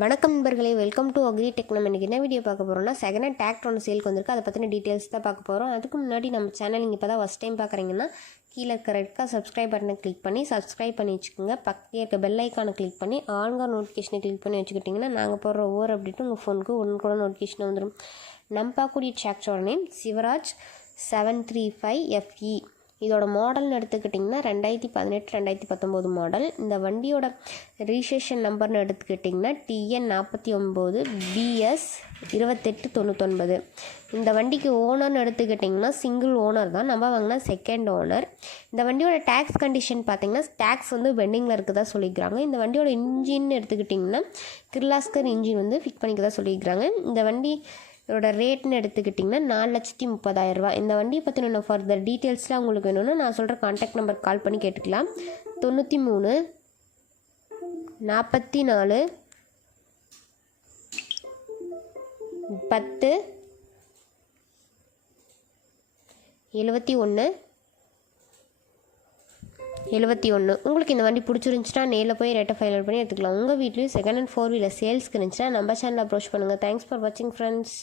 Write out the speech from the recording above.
வணக்கம் நண்பர்களே, welcome to agree tech. நம்ம இன்றைக்கி என்ன வீடியோ பார்க்க போகிறோம்னா, செகண்ட் ஹேண்ட் டிராக்டர் ஒன்று சேலுக்கு வந்திருக்கு. அதை பற்றின டீட்டெயில்ஸ் தான் பார்க்க போகிறோம். அதுக்கு முன்னாடி நம்ம சேனல் நீங்கள் இப்போ தான் ஃபஸ்ட் டைம் பார்க்குறீங்கன்னா கீழே இருக்கிற சப்ஸ்கிரைப் பட்டனை கிளிக் பண்ணி சப்ஸ்கிரைப் பண்ணி வச்சுக்கோங்க. பக்கத்தில் இருக்க பெல் ஐக்கானை கிளிக் பண்ணி ஆன்கா நோட்டிஃபிகேஷனை கிளிக் பண்ணி வச்சுக்கிட்டிங்கன்னா நாங்கள் போடுற ஒவ்வொரு அப்டேட்டும் உங்கள் ஃபோனுக்கு உடனுக்குள்ள நோட்டிஃபிகேஷன் வந்துடும். நம்ம பார்க்கக்கூடிய டிராக்டரோட நேம் சிவராஜ் 735FE. இதோட மாடல்னு எடுத்துக்கிட்டிங்கன்னா 2018-2019 மாடல். இந்த வண்டியோட ரிஜிஸ்ட்ரேஷன் நம்பர்னு எடுத்துக்கிட்டிங்கன்னா TN 49 BS 2899. இந்த வண்டிக்கு ஓனர்னு எடுத்துக்கிட்டிங்கன்னா சிங்கிள் ஓனர் தான். நம்ம வாங்கினா செகண்ட் ஓனர். இந்த வண்டியோட டேக்ஸ் கண்டிஷன் பார்த்திங்கன்னா டேக்ஸ் பெண்டிங்கில் இருக்குதா சொல்லிக்கிறாங்க. இந்த வண்டியோட இன்ஜின் எடுத்துக்கிட்டிங்கன்னா கிர்லாஸ்கர் இன்ஜின் ஃபிட் பண்ணிக்கதான் சொல்லிக்கிறாங்க. இந்த வண்டி இதோட ரேட்னு எடுத்துக்கிட்டிங்கன்னா 4,30,000 ரூபா. இந்த வண்டியை பற்றின ஃபர்தர் டீட்டெயில்ஸ்லாம் உங்களுக்கு வேணும்னா நான் சொல்கிற கான்டாக்ட் நம்பருக்கு கால் பண்ணி கேட்டுக்கலாம். 93 44 10 71 71. உங்களுக்கு இந்த வண்டி பிடிச்சிருந்துச்சுன்னா நேரில் போய் ரேட்டை ஃபைனல் பண்ணி எடுத்துக்கலாம். உங்கள் வீட்லேயும் செகண்ட் ஹேண்ட் 4 வீலர் சேல்ஸ்க்கு இருந்துச்சுன்னா நம்ம சேனல் அப்ரோச் பண்ணுங்கள். தேங்க்ஸ் ஃபார் வாட்சிங் ஃப்ரெண்ட்ஸ்.